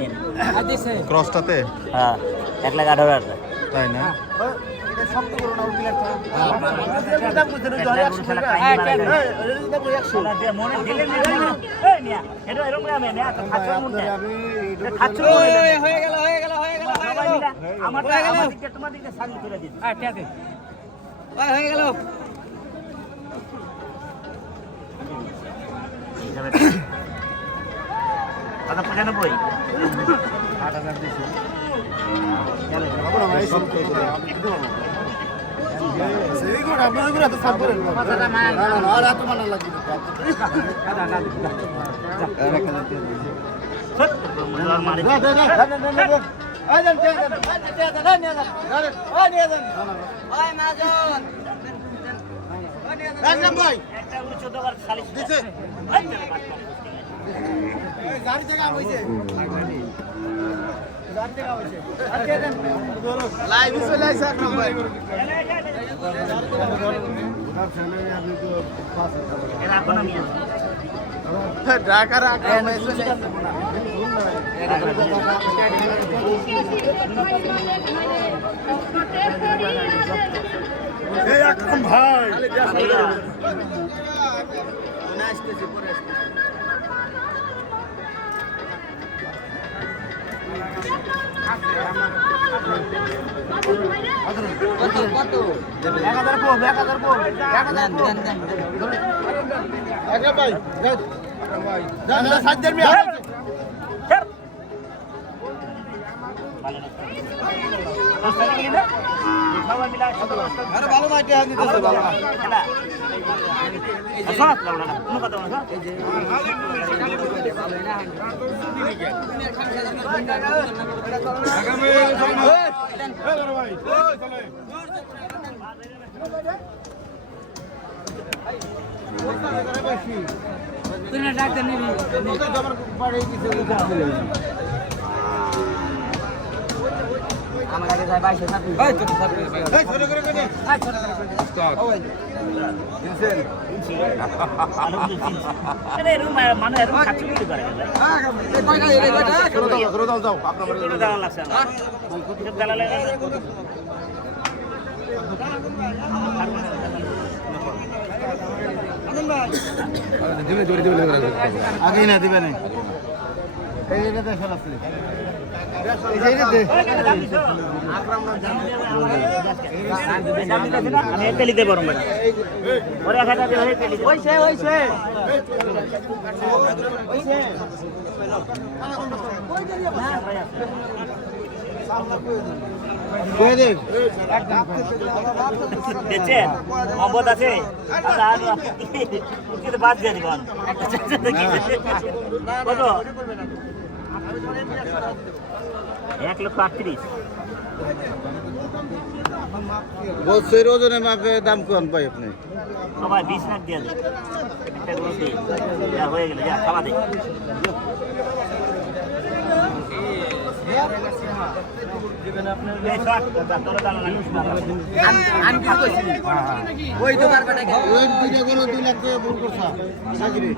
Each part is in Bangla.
নিন ক্রসটাতে হ্যাঁ 1,18,000 তাই না? মনে দিলে আমার তোমার দিকে সারি করে দিন হয়ে গেল কত 95 আগে না দিবে না আমি একটা লিখতে পারবো ম্যাডাম ওরে একটা হইছে হইছে দেখছেন অম্বত আছে বাদ দিয়ে দিবেন কত 1,38,000 বলছেন ওজনে মাপে দাম কোন পাই আপনি? সবাই 20 লাখ দিয়ে দেয় একটা গরু দিয়ে যা হয়ে গেল যা খাওয়া দে ওই তো পারবে না ওই দুইটা গরু 2 লাখ টাকা ভুল করছা সাগরে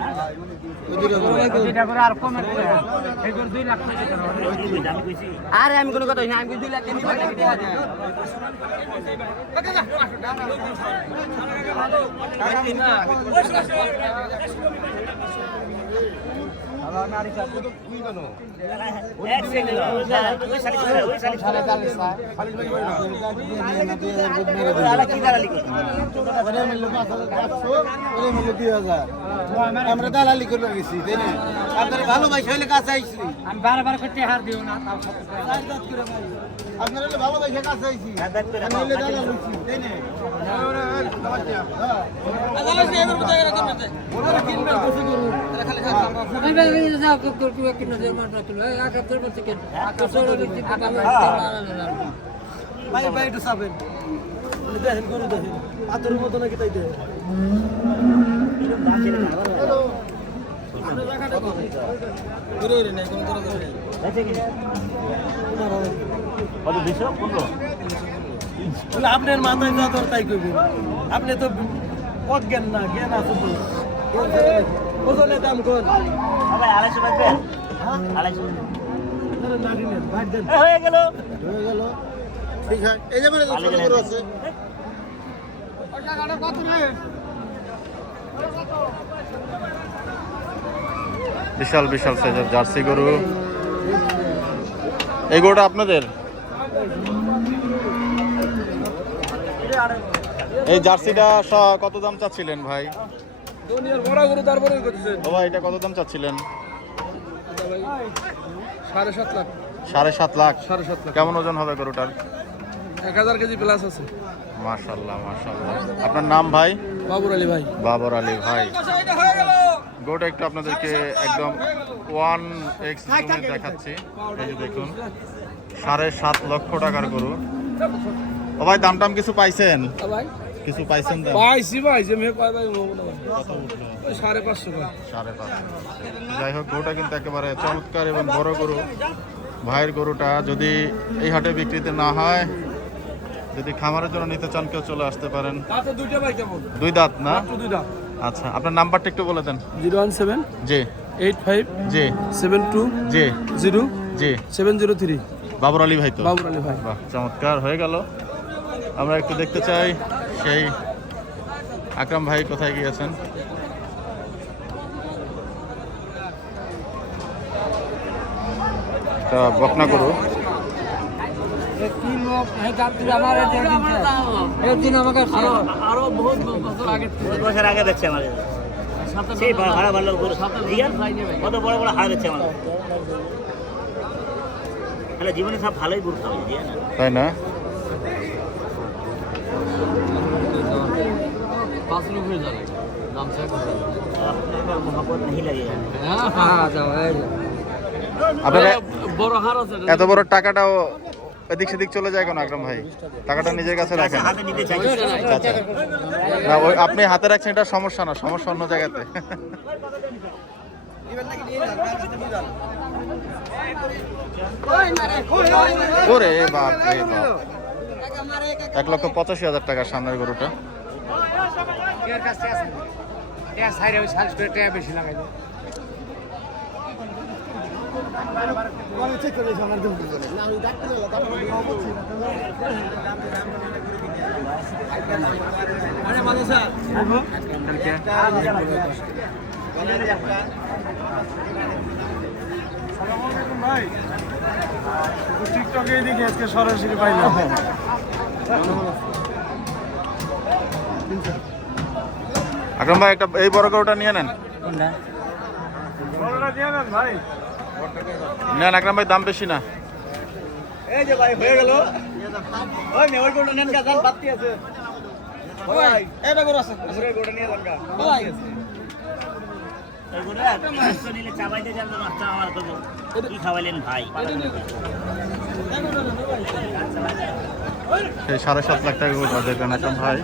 ওই দুইটা গরু আর কমে এই করে 2 লাখ আরে আমি কোনো কথা না আমি 2 লাখ নিব না কি হাতে আমরা দালালি করে গেছি তাই না? আপনার ভালোবাসা হইলে কাছে আইছি আমি বারবার করতে হার দিও না আপনার হলে ভালোবাসা কাছে আইছি আমি হইলে দালাল হইছি তাই না? ভাই ভাই একটু চাবেন দেখেন গরু দেখেন পাথরের মতো নাকি তাই দেখেন আপনার মাথায় যা তোর তাই করবেন আপনি তো অজ্ঞান না জ্ঞান আছে তো ওজনের দাম কোন 250 বাজবে 250 হয়ে গেল হয়ে গেল ঠিক আছে এই যে মানে ছোট গরু আছে বিশাল বিশাল সাইজের জার্সি গরু। এই গরুটা আপনাদের? এই জার্সিটা কত দাম চাচ্ছিলেন ভাই? বাবা এটা কত দাম চাচ্ছিলেন? 7.5 লাখ। 7.5 লাখ। 7.5 লাখ। কেমন ওজন হবে গরুটার? 1000 কেজি প্লাস আছে। মাশাআল্লাহ মাশাআল্লাহ। আপনার নাম ভাই? বাবর আলী ভাই। বাবর আলী ভাই। গরুটা একটু আপনাদেরকে একদম 1x জুমে দেখাচ্ছি। এই যে দেখুন 7.5 লক্ষ টাকার গরু। ও ভাই দাম টাম কিছু পাইছেন? ভাই কিছু পাইছেন দাম? পাইছি ভাই যে মে কয় ভাই কত উঠলো? 550 টাকা। 5.5। যাই হোক গরুটা কিন্তু একেবারে চমৎকার এবং বড় গরু। ভাইয়ের গরুটা যদি এই হাটে বিক্রিতে না হয়, যদি খামারের জন্য নিতে চান কেউ চলে আসতে পারেন। তাতে দুইটা ভাই কেমন? 2 দাঁত না? মাত্র দুইটা। আচ্ছা আপনার নাম্বারটা একটু বলে দেন। 017 জি 85 জি 72 জি 0 জি 703। বাবর আলী ভাই তো? বাবর আলী ভাই। বাহ চমৎকার হয়ে গেল। আমরা একটু দেখতে চাই সেই আকরাম ভাই কোথায় গিয়েছেন। বকনা করু আরো বহুত বছর আগে বছর আগে দেখছে আমার সেই ভাড়া ভালো গরু কত বড় বড় হাড় দেখছে আমার তাহলে জীবনে সব ভালোই গরু খাওয়া যায় না তাই না? 5 लोग हो जाए दाम से मोहब्बत नहीं लगेगा আপনার বড় হার আছে এত বড় টাকাটাও এদিক সেদিক চলে যায় কেন আকরাম ভাই? টাকাটা নিজের কাছে রাখেন। হাতে নিতে চাই আচ্ছা না ওই আপনি হাতে রাখছেন এটা সমস্যা না, সমস্যা অন্য জায়গাতে। ওরে বাপ রে বাপ 1,85,000 টাকা সামনের গরুটা। টিকটকে দেখি আজকে সরাসরি পাইলাম। আকরাম ভাই একটা এই বড় গরুটা নিয়ে নেন। ভাই নেন আকরাম ভাই, দাম বেশি না। এই যে ভাই হয়ে গেল ওই নেওয়ার গরুটা নেন গাজান বাতি আছে ভাই এটা গরু আছে আসলে গরুটা নিয়ে যান গা ভাই এগুলো নিলে চাবাইতে যাবে মাছটা আমার তো কি খাওয়াইলেন ভাই সেই 7.5 লাখ টাকা গরু দেখলেন আকরাম ভাই।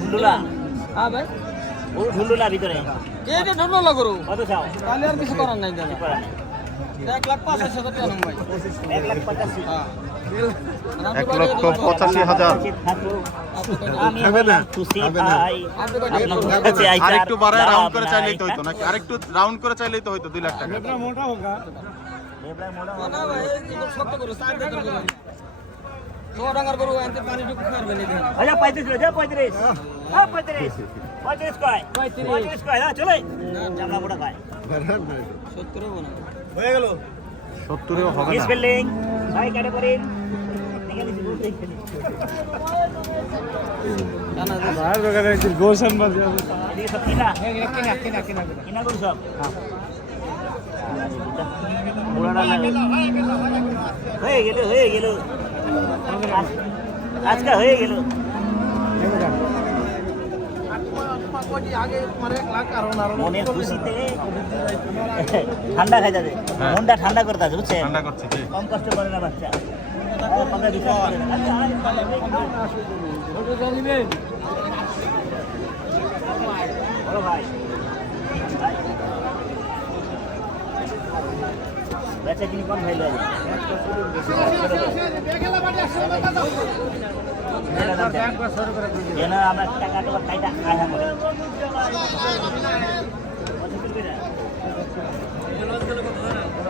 ঢুন্ডুলা ঢুন্ডুলা ভিতরে কত চাও? 1,85,000। আরেকটু বাড়ায় রাউন্ড করে চাইলেই তো হইতো নাকি? আরেকটু রাউন্ড করে চাইলেই তো হইতো 2 লাখ টাকা। মোটা হোগা আচ্ছা 35 কয় 35 কয় না চলে চামড়া মোটা কয় হয়ে গেল 70 হবে মিস না। বিল্ডিং ভাই কাটে করেন ভাইয়ের দোকানে একদিন গোশান বাজে সব কিনা কিনা করু সব হয়ে গেল আজকে হয়ে গেল মনের খুশিতে ঠান্ডা খাই যাবে মনটা ঠান্ডা করতে আছে বুঝছেন ঠান্ডা করছে কি? কম কষ্ট করে না বাচ্চা বলো ভাই বেচা কিনি কম ভাই লাগে যেন আমরা টাকা টাকা খাইটা আয়া করে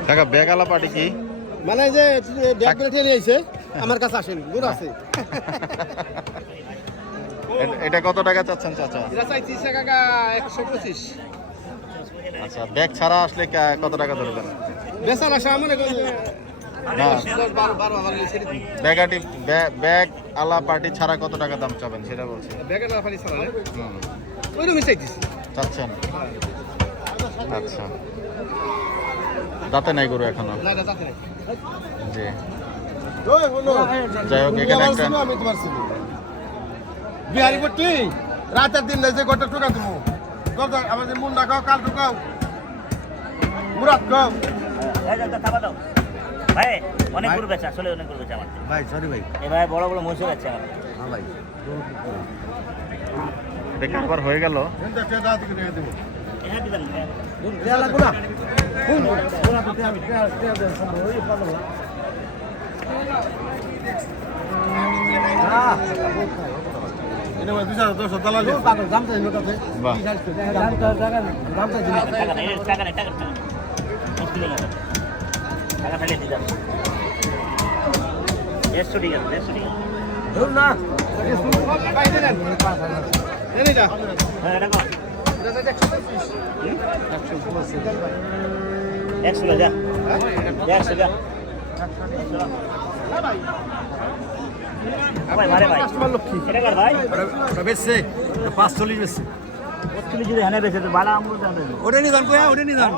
কাকা বেগালা পার্টি কি মানে যে ব্যাগ করে ঠেলে আইছে আমার কাছে আসেন গুড় আছে এটা কত টাকা চাচ্ছেন চাচা? এটা চাইছি কাকা 125 আচ্ছা ব্যাগ ছাড়া আসলে কত টাকা ধরবেন? বেচার আশা মনে করি না 12 আমার ছেড়ে দিই ব্যাগাটি ব্যাগ আলা পার্টি ছাড়া কত টাকা দাম চাবেন সেটা বলছি। ব্যাগের না পানি ছাড়া হুম, ওইরকমই চাইতেছি চাচ্ছেন? আচ্ছা দাঁতে নাই গরু এখনো? না না তাতে জি ওই হলো যাই হোক এখানে একটা আমি তোমার ছিল বিহারি পট্টি রাতের দিন যে গোটা টুকা তুমি কত আমাদের মুন্ডা খাও কাল টুকাও মুরাদ খাও খাবার দাও ভাই অনেক গরু বেচা আসলে অনেক গরু বেচা আমার ভাই সরি ভাই এবার বড় বড় মহিষ আছে আমার হ্যাঁ ভাই এটা কারবার হয়ে গেল। এন্ড কে দাও দিকে নিয়ে দেব হ্যাঁ দিবেন দেয়া লাগো না কোন ওরা তো আমি কে দেব ওই পাবো না এটা ভাই 210 দালালি পাগল দাম তো এর কাছে বাহ দাম তো দাম তো টাকা নেই মুশকিল না টাকা ফেলে দিলাম 150 টাকা 150 টাকা ধরুন না ভাই দেন এই না হ্যাঁ এটা কত 100 যা 100 যা ভাই মারে ভাই এটা কার ভাই ওটা বেচছে 540 বেচছে তুমি যদি হানে বেচে তো বালা আমরু দাম দেবে ওটা নিয়ে যান কই ওটা নিয়ে যান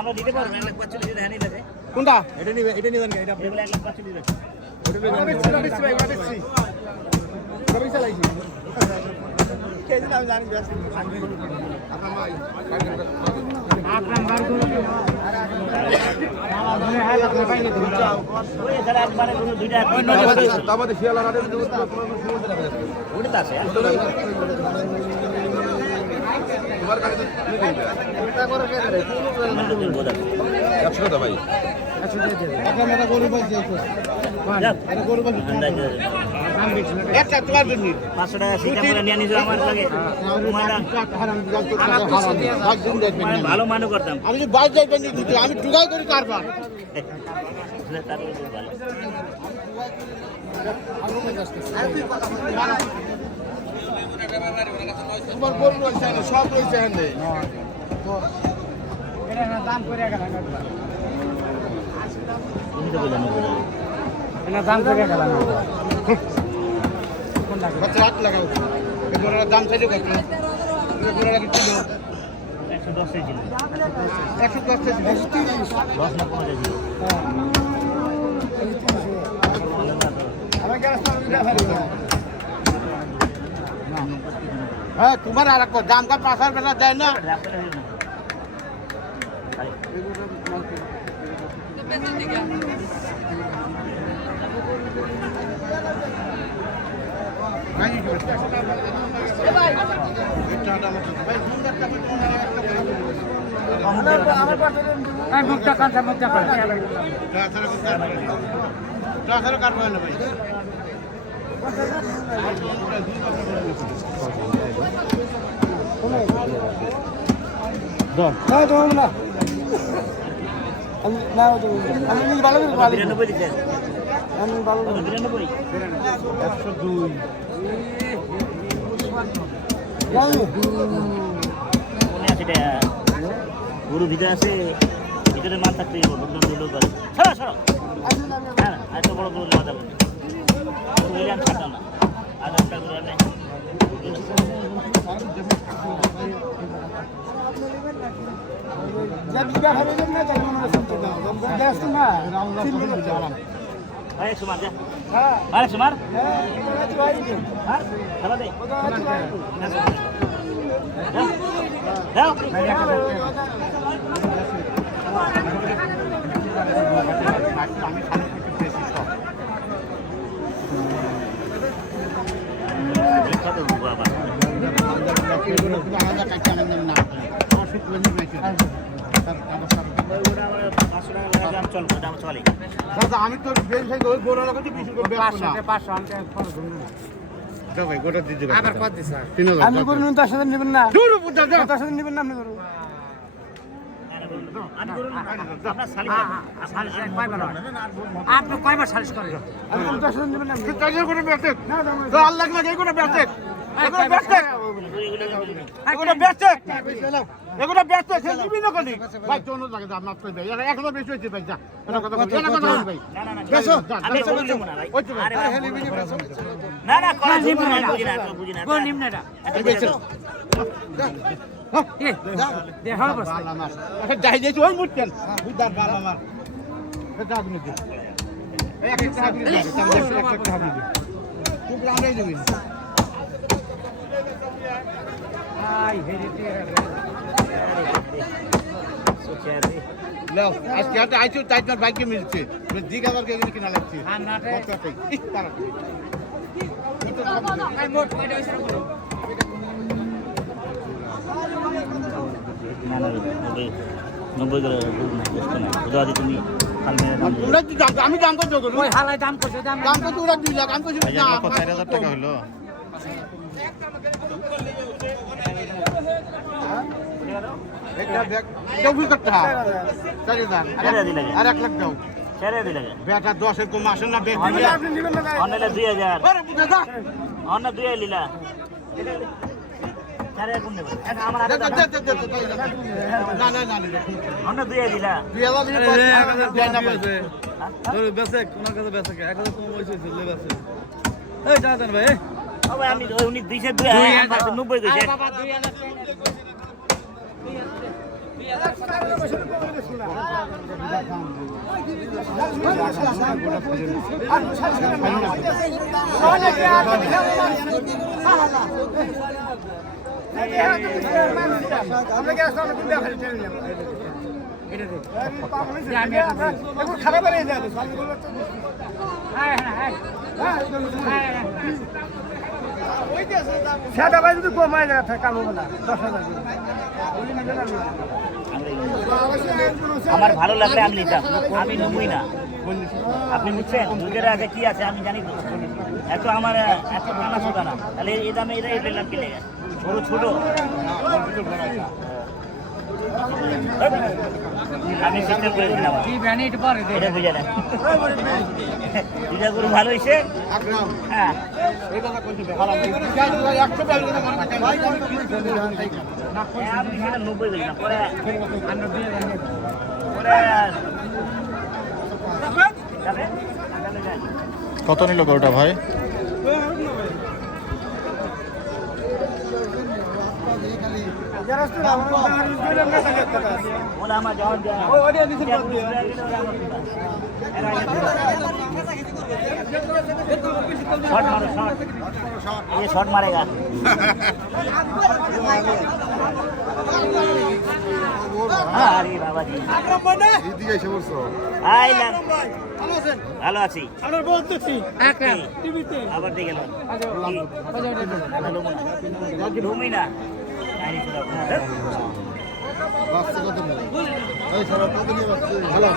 আমরা দিতে পারবো 145 যদি হানি বেচে কোনটা এটা নিয়ে যান এটা এগুলো 145 বেচে ওটা বেচছি ভাই ওটা বেচছি ওটা বেচা লাইছি কে দিন আমি জানি বেচছি আপনার বার করুন ওই তারা একবারে কোনো দুইটা আমাদের শিয়ালা রাতে ওটা আছে ভাই একটা গরু পাইছি একটা গরু পাইছি একটা তোমার জন্য 500 টাকা সিস্টেম করে নিয়ে নিছো আমার লাগে ভালো মানুষ করতাম আমি যে বাইক যাই পেন্ডি দিতে আমি টুকাই করি কারবার তোমার গরু রয়েছে না সব রয়েছে এখানে দাম করে গেল দাম করে গেল রাত লাগাও এগুলোর দাম চাইলে কত এগুলোর আগে ছিল 110 ছিল 110 ছিল 10 না 15 ছিল হ্যাঁ তোমার আর এক দাম কার 5000 টাকা দেয় না মুখটা কাঁচা মুখটা কাটবো না ভাই আমি ভালো করে 92 দিতে আমি ভালো 92 102 মনে আছে এটা গরু ভিতরে আছে ভিতরে মান থাকতে দুলো করে ছাড়া ছাড়া হ্যাঁ এত বড় গরু নেওয়া যাবে গরু আমি ছাড়তাম না আর একটা গরু আনে আরে সুমার যা আরে সুমার হ্যাঁ চলো দে দাও বাবা ওটা আমার 500 টাকা লাগা দাম চলবে দাম চলে দাদা আমি তো বেশ ভাই ওই গোড়া লাগাতে বেশি করে 500 আমি খরচ করব না দাও ভাই গোটা দিয়ে দেব আবার কত দিছ 3000 আমি করুন 10000 নেবেন না দূর বুঝা দাও 10000 নেবেন না আপনি করুন আমি করুন আপনার সালিশ সালিশ কয়বার আপনি কয়বার সালিশ করেন আমি 10000 নেবেন না তুই চাইলে করে বেচে না তো আল্লাহ না এই করে বেচে এগুলো বেচে এগুলো বেচে এগুলো বেচে সে নিবি না কোনি ভাই তোনো লাগে দাম মাফ করে ভাই এখনো বেশি হইছে ভাই যা এটা কথা বল এটা কথা বল ভাই না না না বেচো আমি করুন দেব না ভাই ওই তো আরে না না করা যাবে না বুঝি না কোন নিম্নটা এই বেচো দে হল বস বালা মার এটা যাই যাই ওই মুটছেন বুদার বালা মার এটা আপনি দিন এই একটা আপনি দিন তাহলে একটা আপনি দিন খুব লাগাই দিবেন আই হেরিতে সোচারে লাও আজকে হাতে আইছো তাই তোর ভাগ্যে মিলছে মানে 2000 কে কিনা লাগছে হ্যাঁ নাটে কত টাকা তারা আই মোট কয়টা হইছে বলো না না 90 করে বুঝতে না বুঝা দি তুমি কালমে দাম দিও ওরা কি আমি দাম কত করব ওই হালাই দাম করছে দাম দাম কত ওরা 2 লাখ আমি কইছি ভাইজান না লক্ষ 4000 টাকা হলো একটা ব্যাগ কেউ কি করতে হয় 4000 ছেড়ে দিলে আর 1 লাখ দাও ছেড়ে দিলে বেটা 10 এর কম আসে না বেগ আপনি নেবেন না অনলে 2000 আরে বুঝা দা অন্য 2000 লিলা ছেড়ে কোন দেব এটা আমার হাতে দাও না না না অন্য 2000 দিলা 2000 দিলে দেয় না ভাই বেসে কোনার কাছে বেসে 1000 কম হইছে লে বেসে এই জানেন ভাই ও ভাই আমি উনি 200 90 কইছে বাবা 2000 খারাপ হয়ে যাবে সেটা ভাই যদি কমায় না থাকে কাম হবে না 10000 আমার ভালো লাগলে আমি নিতাম আমি নেবই না আপনি বুঝছেন দুধের আগে কি আছে আমি জানি তো এত আমার এত দানা ছোটা না তাহলে এই দামে এটা পেলাম কি লেগে ছোট ছোট আমি সিস্টেম করে দিলাম কি ভ্যানিট পরে দে এটা বুঝে না দুটা গরু ভালো হয়েছে আকরাম হ্যাঁ এই কথা কইছি ভালো 100 টাকা করে মারবা ভাই আমি সেটা 90 দিলাম পরে যাবে কত নিল গরুটা ভাই ওলা আমার যাওয়ার যায় ও ওটা দিছে শর্ট मारो शॉट ये शॉट मारेगा আরে বাবা জি এদিকে এসে বলছো আই লাভ ভালো আছি আমরা বলতেছি একদম টিভিতে আবার দিয়ে গেল ঘুমি না বাচ্চা কত নেই এই সব কত নিয়ে বাচ্চা ভালো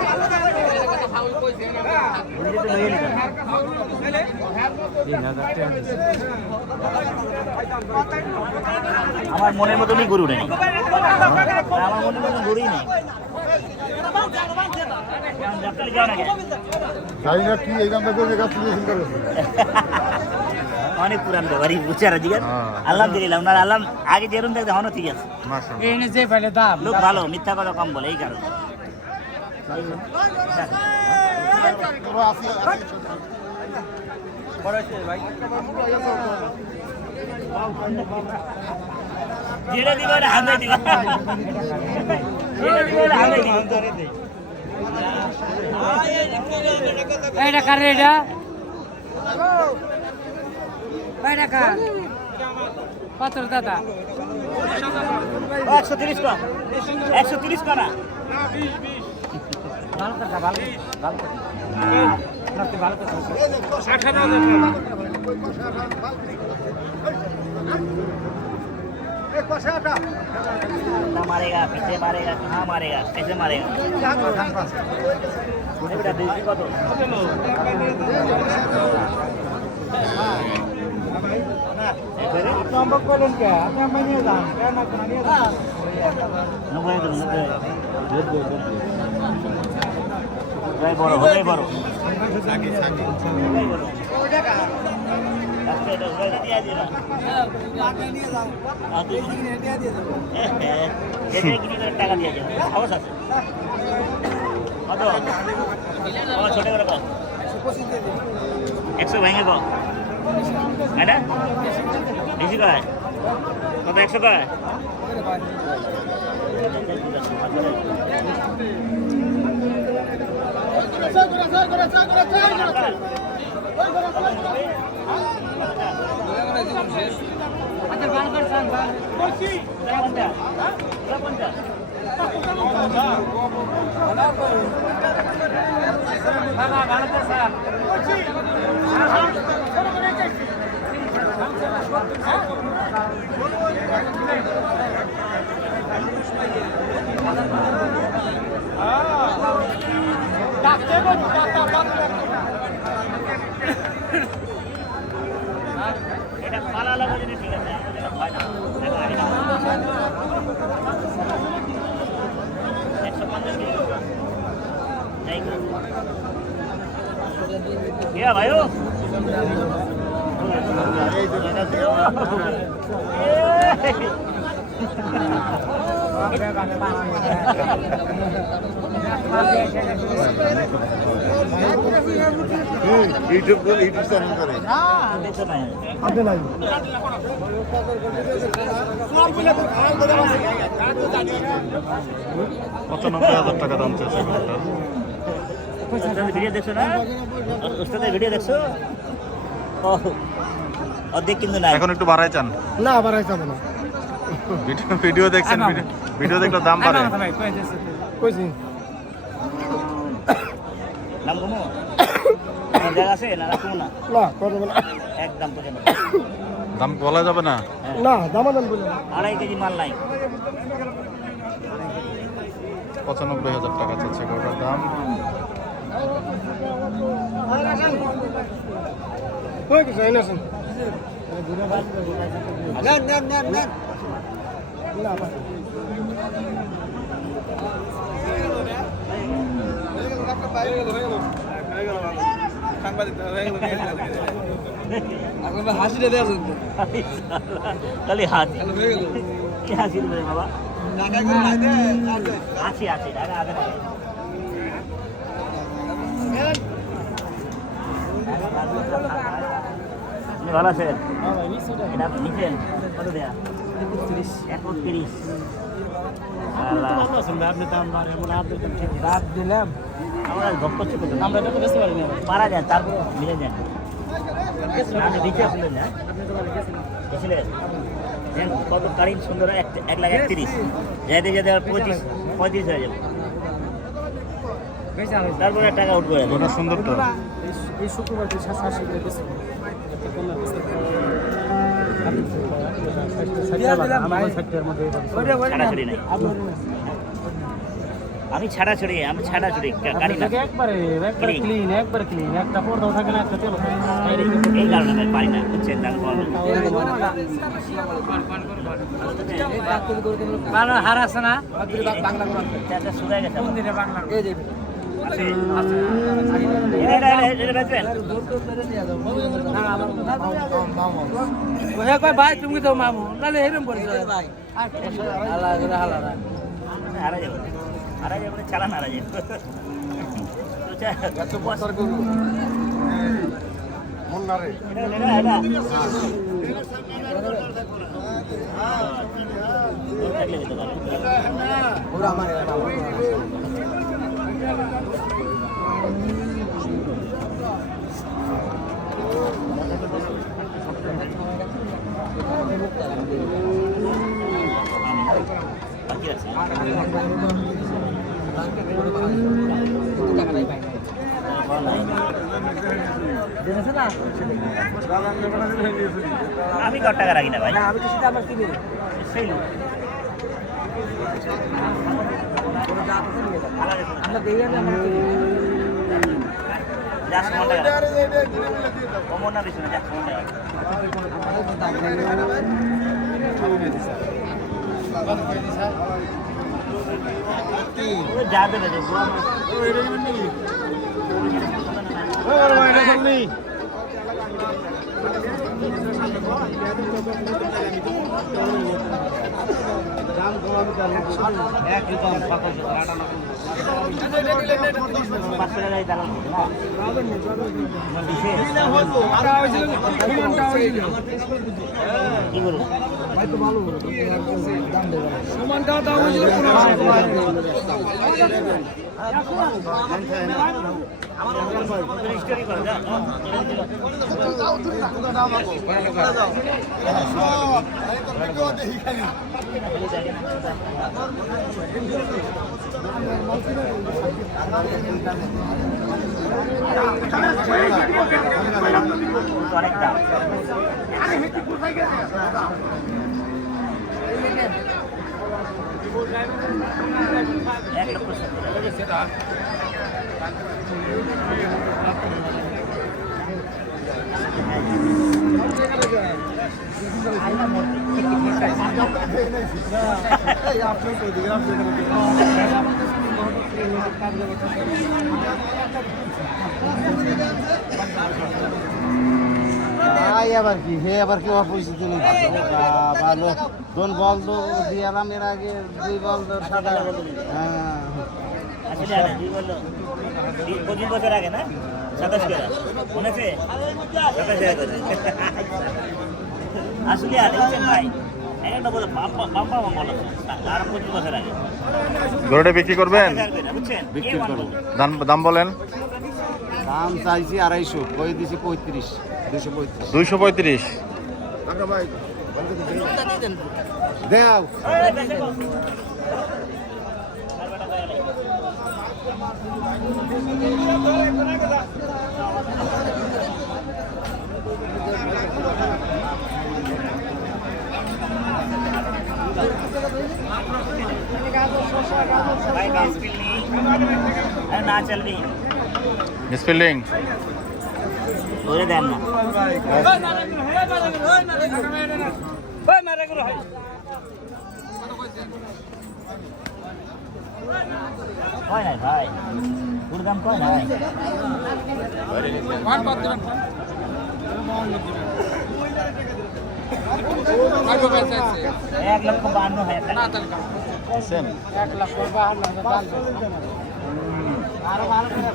আমার মনের মতনই গরু নেই আমার মনের মতন গরুই নেই জানি না কি এই দামটা করে গাছ দিয়ে শুরু করেছে অনেক পুরান ব্যাপারই বুঝারা জিগান আলহামদুলিল্লাহ ওনার আল্লাহ আগে যেরকম দেখতে হনো ঠিক আছে মাশাআল্লাহ এনে যে ফেলে দাম লোক ভালো মিথ্যা কথা কম বলে এই কারণে যেটা দিবে ওটা হাতে দিবে যেটা দিবে ওটা হাতে দিবে এইটা কার এটা বাইটা কার কত দাদা 130 কা 130 কা না ভালো কথা ভালো ভালো কথা নাকি ভালো কথা 18000 টাকা मारेगा पीछे मारेगा कहाँ मारेगा कैसे मारेगा এটা বেশি কত নম্বর করেন কে আপনি আমি নিয়ে যান কেন কোন নিয়ে যান নব্বই দেন নব্বই বড় হয়ে বড় টাকা দিয়ে যাবে সাহস আছে কত ছোট করে 100 ভেঙে কো এটা বেশি কয় কত 100 কয় এটা পালা লাগা যদি ঠিক আছে আমাদের যেটা হয় না 150 किलो नहीं क्या भाइयों यूट्यूब चैनल करें আপনি নাই 95,000 টাকা দাম চাইছে গরুটার। ভিডিও দেখছো না ওস্তাদের ভিডিও দেখছো অর্ধেক কিন্তু নাই এখন একটু বাড়াই চান না আবার আইতাম না ভিডিও দেখছেন ভিডিও দেখলে দাম বাড়ে কইছি নাম কমো জায়গা আছে না রাখবো না না করব না একদম পর্যন্ত দাম বলা যাবে না না দামাদাম বলে 2.5 কেজি মাল নাই 95,000 টাকা চাচ্ছে গরুটার দাম। কই কিছু আইনা শুন নেন নেন নেন নেন না হাসিটা দেওয়া খালি হাত কি হাসি দেবে বাবা আছে আছে টাকা আগে ভালো আছেন এটা আপনি নিচ্ছেন কত দেয়া 31 আপনি দাম রাত দিলাম আমরা গপ করছি কত আমরা তো বেশি পারি না পারা যায় তারপর মিলে যান আপনি দিতে আসলেন না গেছিলেন কত তারিখ সুন্দর 1,31,000 যাইতে যেতে আর 35 হয়ে যাবে তারপরে টাকা উঠবে গরুটা সুন্দর তো এই শুক্রবার 780 করে বেশি ছাড়াছড়ি নাই আমি ছাড়াছড়ি গাড়ি না একবারে ক্লিন একটা পর্দাও থাকে না একটা তেল এই কারণে আমি পারি না বুঝছেন দাম কম বাংলা হার আছে না চাচা শুকায় গেছে বাংলা ভাই তুমি তো মামু নাহলে এরকম করিস ভাই হারা যাবে চালান হারা যাবে বাকি আছে আমি কত টাকা রাখি না ভাই আমি তো সেটা আমার কিনে সেই লোক আমরা দিয়ে যাবে আমরা যার সমান টাকা কমন না বেশি না যার সমান টাকা যা দেবে একদম 500 টাকায় দাম কি বলবো সমানটা দাম হয়েছিল স্টোরি করে যা অনেক দাম এক লক্ষ আবার কি হে আবার কি পয়সা দিল ভালো দোন বল তো দিয়ালাম এর আগে 2 বল তো সাদা হ্যাঁ আসলে আরে কি বললো 25 বছর আগে না 27 টাকা মনে আছে 27 টাকা করে আসলে আরে ভাই একটা বলে বাম্পা বাম্পা বলো আর 25 বছর আগে গরুটা বিক্রি করবেন? বুঝছেন বিক্রি করব দাম বলেন। দাম চাইছি 250 কই দিছি 35 235 235। টাকা ভাই দেও না চলবি স্পেলিং ওরে দেন না কয় নাই ভাই পুরো দাম কয় নাই 1,52,000 টাকা আছেন? 1,52,000 আরো ভালো করে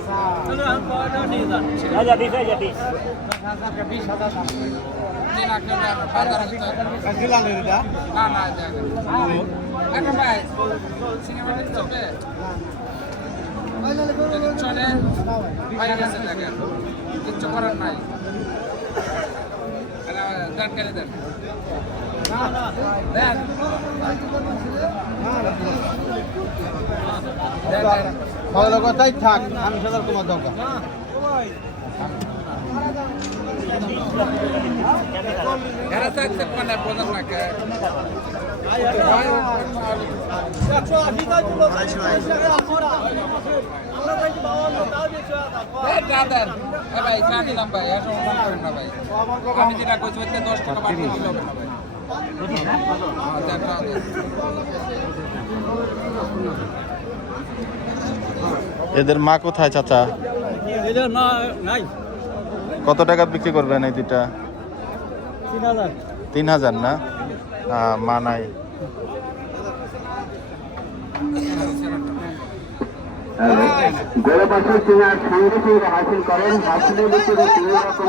হয়ে যাবি 20 ভালো কথাই থাক আমি সাদার তোমার দরকার আমি যেটা কইছি 10 টাকা বাড়তি দিল না ভাই এদের মা কোথায় চাচা? এটা না নাই কত টাকা বিক্রি করবেন এই দুইটা? 3000 3,000 না? মা নাই। গড়ে বছর চেনার সঙ্গে সঙ্গে হাসিল করেন হাসিলের ভিতরে তিন রকম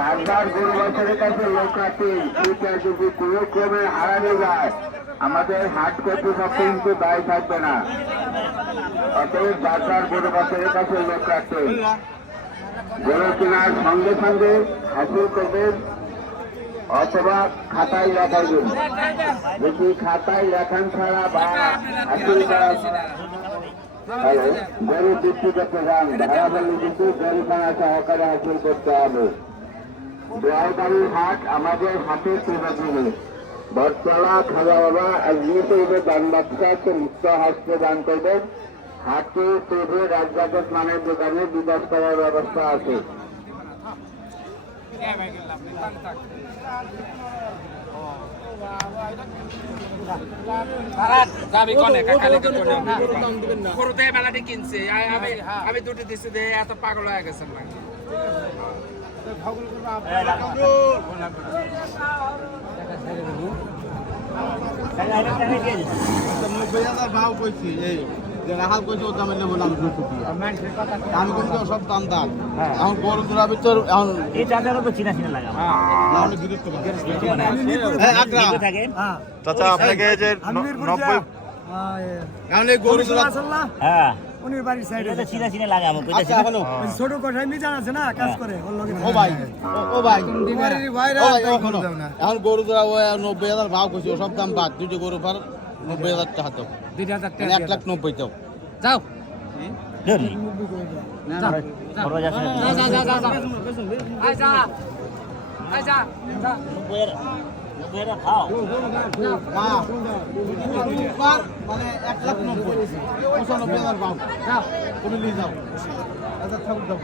বারবার গড়ে বছরের কাছে লোক আছে সেটা যদি কোনো ক্রমে হারানো যায় আমাদের হাট কর্তৃপক্ষ কিন্তু দায় থাকবে না। অতএব বারবার গড়ে বছরের কাছে লোক রাখতে গড়ে কেনার সঙ্গে সঙ্গে হাসিল করবেন অথবা খাতায় লেখাইবেন। যদি খাতায় লেখান ছাড়া বা হাসিল করা গরু বিক্রি করতে যান ভাড়া বললে কিন্তু গরুখানা সহকারে হাসিল করতে হবে। দোয়ারবাড়ির হাট আমাদের হাটের প্রভাবে বটতলা খাজা বাবা আর নিয়ে দান বাচ্চাকে মুক্ত হস্তে দান করবেন। হাটে পেভে রাজবাজার মানের দোকানে বিকাশ করার ব্যবস্থা আছে। যাবি কোনে কাকালে কোনে মেলাটি কিনছে আমি দুটো দিছি দে এত পাগল হয়ে গেছেন না ভাও কইছি এই যে রাহাল কইছে ও দামে নেব না আমি কিন্তু সব দাম দাম এখন গরু দুরা ভিতর এখন এই চাচারও তো চিনা চিনা লাগা না অনেক বিরক্ত থাকে চাচা আপনাকে এই যে 90 এখন এই গরু দুরা হ্যাঁ উনির বাড়ির সাইডে এটা তো চিনা চিনা লাগা আমি কইতাছি আচ্ছা এখনো ছোট কোঠায় মিজান আছে না কাজ করে ওর লগে ও ভাই ও ভাই দিবাড়ির ভাইরা এখন গরু দুরা ও 90,000 ভাও কইছে সব দাম বাদ দুটো গরু পার 90,000 টাকা দাও 2000 টাকা 1,90,000 দাও যাও ধরি যা বড় যাচ্ছে আই যা আই যা বইয়েরা খাও না মানে 1,90,000 ভাও যাও তুমি নিয়ে যাও আচ্ছা ঠাকুর দাও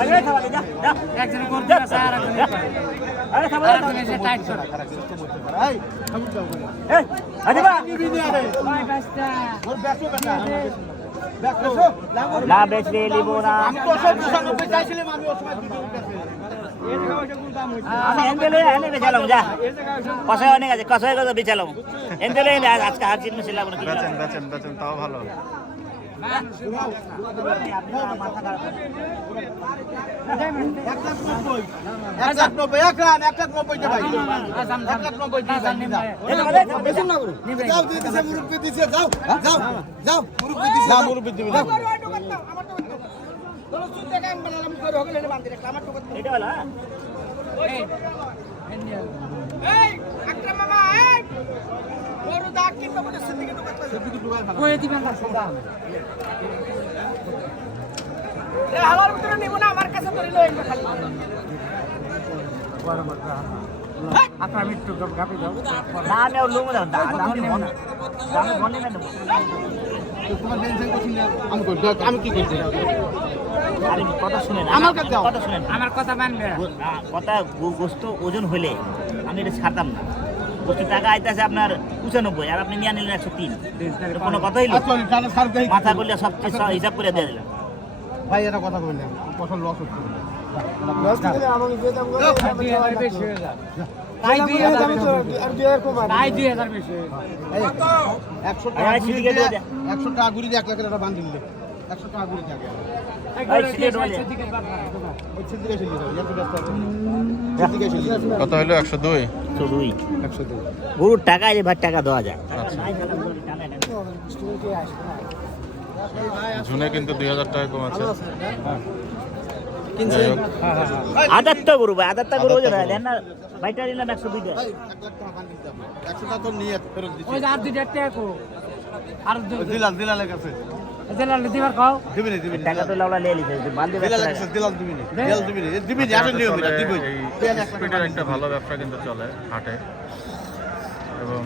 আরে খাওয়া যা যা একজন করতে আছে আর একজন আরে খাওয়া আর একজন এসে টাইট করে এই ঠাকুর দাও এই আদিবা নিবি না রে ভাই বাস্তা ওর ব্যাকো বেটা ব্যাকো না বেচলে লিব না আমি তো সব 95 চাইছিলাম আমি ওর সময় দিতে গেছে আমি এন্ডেলে এনে বেচালাম যা কষায় অনেক আছে কষায় কত বেচালাম এন্ডেলে আজকে হার চিন মিশিলাম না কি বেচেন তাও ভালো। মাথা খারাপ 1,90,000 1,90,000 ভাই 1,90,000 যাও দিতেছে মুরব্বি দিছে যাও যাও যাও মুরব্বি দিছে না মুরব্বি দিবি না এটা হলো কই দিবেন না সুদা আমার ভিতরে নিব না আমার কাছে ধরে লইবে খালি আপনার মৃত্যু গাপি দাও না আমি আর লুম না দাম মনে না নেব তোমার টেনশন করছিস না আমি কি করছি আরে কথা শুনেন আমার কাছে দাও। কথা শুনেন আমার কথা মানবে না কথা গোস্ত ওজন হলে আমি এটা ছাড়তাম না গোস্ত টাকা আইতাছে আপনার 95 আর আপনি নিয়ে নিলেন 103 এটা কোনো কথাই হলো আচ্ছা টানা সার দেই মাথা করলে সব হিসাব করে দিয়ে দিলাম ভাই এটা কথা কইলেন ফসল লস হচ্ছে বেশি হয়ে যায় তাই 2000 বেশি হয়ে যায় 100 আরে সিটিকে দিয়ে দে 100 টাকা গুড়ি দিয়ে 1 লাখ টাকা বান্ধ দিলে 100 টাকা গুড়ি থাকে এই সিলেট বলে ওই সিদ্দিকে চলে যাও এত ব্যস্ত আছে সিদ্দিকে চলে যাও কত হলো 102? তো দুই 102 গরুর টাকা যে ভাই টাকা দেওয়া যায় ঝুনে কিন্তু 2000 টাকা কমাচ্ছে। আদারটা গরু ভাই আদারটা গরু দেন না ভাইটা নিলাম 102 টাকা 1 লাখ টাকা বান্ধ দিতে হবে 100 টাকা তো নিয়ে ফেরত দিছি ওই আর 2 টাকা কো আর দিলালের কাছে জেলাল দিবার খাও দিবি না টাকা তো লাউলা নিয়ে লিখে বান্ধে দিলালের কাছে দিলাল দিবি না দিবি না আমি নিয়ম এটা দিবই এই স্পিডের একটা ভালো ব্যবসা কিন্তু চলে হাটে এবং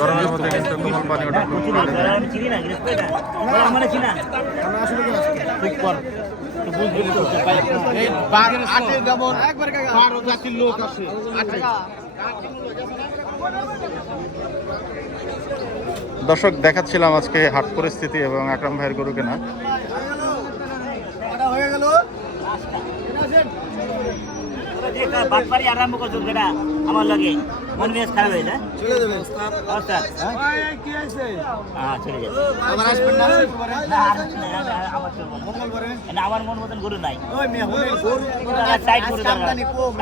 গরমের মধ্যে কিন্তু কোমল পানি ওটা খুব ভালো যায়। আমি চিনি না আমার চিনা উপর তো বুঝবি তো এই বার আটে যেমন 12 জাতির লোক আছে আটে দর্শক দেখাচ্ছিলাম আজকে হাট পরিস্থিতি এবং আকরাম ভাইয়ের গরু কেনা। হয়ে গেল বাটপারি আরম্ভ করছো যেটা আমার লাগে মন মেজাজ খারাপ হয়ে যায় চলে যাবে আচ্ছা কি আছে হ্যাঁ চলে যাবে আবার আসবেন না না আমার মন মতন গরু নাই ওই মেয়ে হলে গরু টাইট করে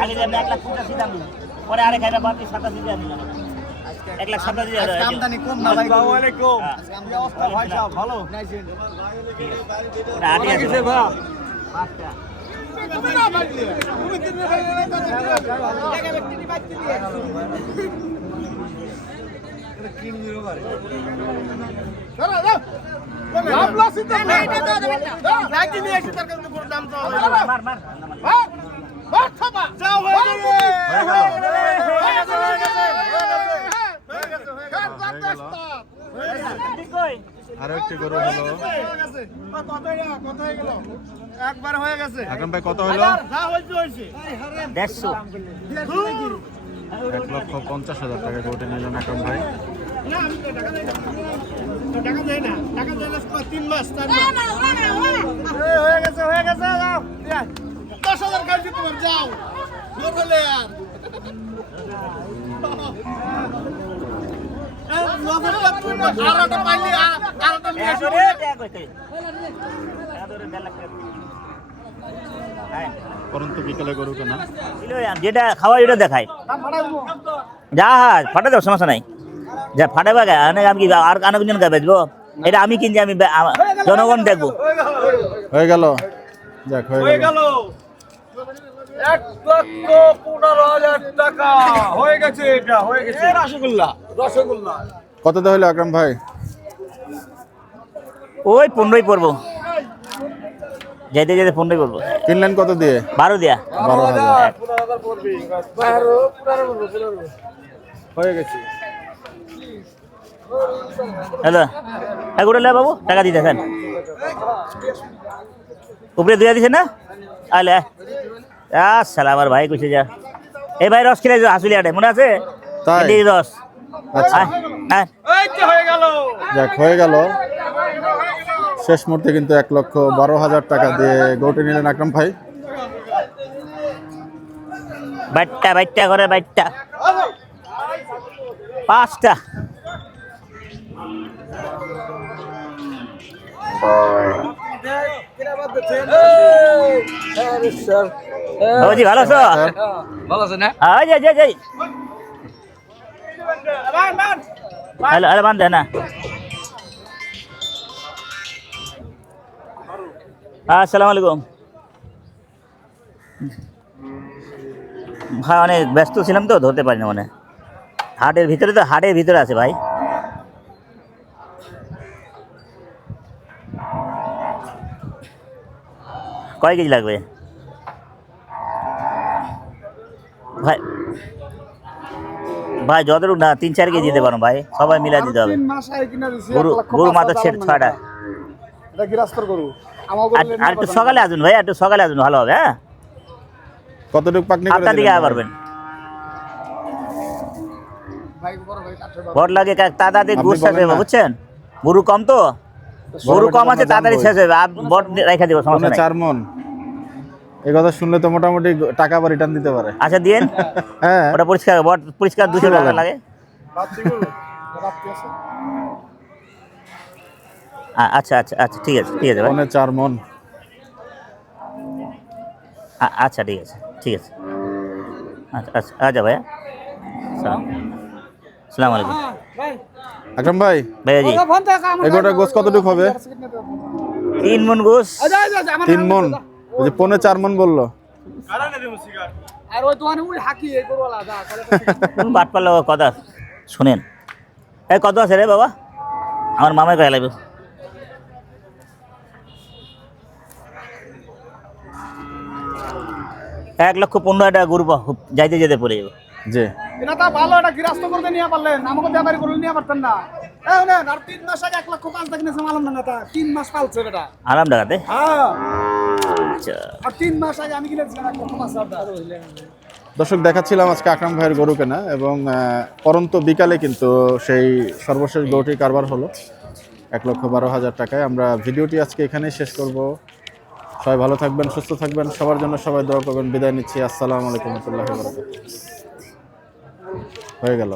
আগে যে 1,85,000 দাম দিই পরে আরে খাইরা বাকি 87 দিয়ে দিলাম 1,87,000 আমদানি কম না ভাই আসসালামু আলাইকুম কি অবস্থা ভাই সাহেব ভালো ওটা আগে আছে ভাই পাঁচটা তুমি না বাড়লে তুমি দিন লাভ লস ইতে না, এটা তো দেবেন না। লাইকি নিয়ে এসে তার কাছে গরুর দাম চাওয়া হয় মার মার হ্যাঁ বাট খাবা যাও হয়ে গেছে আরো একটি গরু হলো। একবার হয়ে গেছে আকরাম ভাই কত হলো? যা হইছে হইছে 150 1,50,000 টাকা গরুটি নিলেন আকরাম ভাই। না আমি তো টাকা দেই না টাকা দেই না 3 মাস 4 না, মাস না, ওরা না, ওরা না। হয়ে গেছে যাও 10,000 কাজ তোমার যাও জোর হলে আর আরোটা পাইলি আরোটা নিয়ে আসো পরন্তু বিকালে গরু কেনা। যেটা খাওয়াই ওটা দেখায় যা হ্যাঁ ফাটা দেবো সমস্যা নাই যা ফাটাবে আমি কি আর আনুজন গা বেচবো এটা আমি কিনছি আমি জনগণ দেখবো হয়ে গেল, যাক হয়ে গেল। 1,15,000 টাকা হয়ে গেছে, এটা হয়ে গেছে। রসগোল্লা কত দেওয়া হলো আকরাম ভাই? ওই 15ই পড়বো যেতে যেতে 15ই পড়বো কিনলেন কত দিয়ে? 12 দিয়া 12,000 হয়ে গেছে। হ্যালো এগুলো লে বাবু টাকা দিতে দেন উপরে দুয়া দিছে না আলে সালা আমার ভাই কইছে যা এই ভাই রস খেলে আসলে আটে মনে আছে তাই? এই রস আচ্ছা, হ্যাঁ এই যে হয়ে গেল। যাক হয়ে গেল। শেষ মুহূর্তে কিন্তু 1,12,000 টাকা দিয়ে গরুটি নিলেন আকরাম ভাই। বাইটটা করে বাইটটা 5টা বাবুজি ভালো আছো স্যার, ভালো আছে না? হ্যাঁ যাই হ্যালো হ্যালো বান্ধে না আসসালামু আলাইকুম ভাই অনেক ব্যস্ত ছিলাম তো ধরতে পারি না মানে হাটের ভিতরে আছে ভাই কয় কেজি লাগবে ভাই ভাই যতটুকু না 3-4 কেজি দিতে পারো ভাই সবাই মিলা দিতে হবে গরু মাত্র 6টা এটা গিরাস্তর গরু আর একটু সকালে আসুন ভাই একটু সকালে আসুন ভালো হবে হ্যাঁ কতটুকু পাকনি করে 8টার দিকে দিলেন আয়া পারবেন বড় লাগে তাড়াতাড়ি আপনি গুড় শেষ বলেন হবে না। বুঝছেন গরু কম তো গরু কম আছে তাড়াতাড়ি শেষ হবে আর বড় রেখে দেবো সমস্যা পৌনে নাই 4 মন। এই কথা শুনলে তো মোটামুটি টাকা আবার রিটার্ন দিতে পারে। আচ্ছা দিন হ্যাঁ, ওটা পরিষ্কার 200 টাকা লাগে আচ্ছা ঠিক আছে ভাই পৌনে 4 মন। আচ্ছা ঠিক আছে আচ্ছা ভাইয়া সালাম আলাইকুম আকরাম ভাই, ভাইয়া জি এই গরুটার গোস কতটুকু হবে? 3 মণ গোস 3 মন। ওই যে পৌনে 4 মন বললো। আর ওই দোকানে ওই হাকি এই গরুওয়ালা যা বাট পারলে কথা শুনেন এই কত আছে রে বাবা আমার মামাই কয়ে লাগবে এক 1,15,000 টাকা গরু যাইতে যেতে পড়ে যাবে জি, এটা তা ভালো, এটা গিরাস্ত করতে নিয়ে পারলেন, আমাকে ব্যাপারী করলে নিয়ে পারতেন না। এই না আর 3 মাস আগে 1,05,000 টাকা নিয়েছে মালুম না তা 3 মাস পালছে এটা। আরাম টাকাতে হ্যাঁ আচ্ছা আর 3 মাস আগে আমি কিনেছিলাম 1,05,000 টাকা। দর্শক দেখাচ্ছিলাম আজকে আকরাম ভাইয়ের গরু কেনা এবং পরন্ত বিকালে কিন্তু সেই সর্বশেষ গরুটির কারবার হলো 1,12,000 টাকায়। আমরা ভিডিওটি আজকে এখানেই শেষ করব। সবাই ভালো থাকবেন, সুস্থ থাকবেন, সবার জন্য সবাই দোয়া করবেন। বিদায় নিচ্ছি। আসসালামু আলাইকুম ওয়া রাহমাতুল্লাহি ওয়া বারাকাতুহু। হয়ে গেল।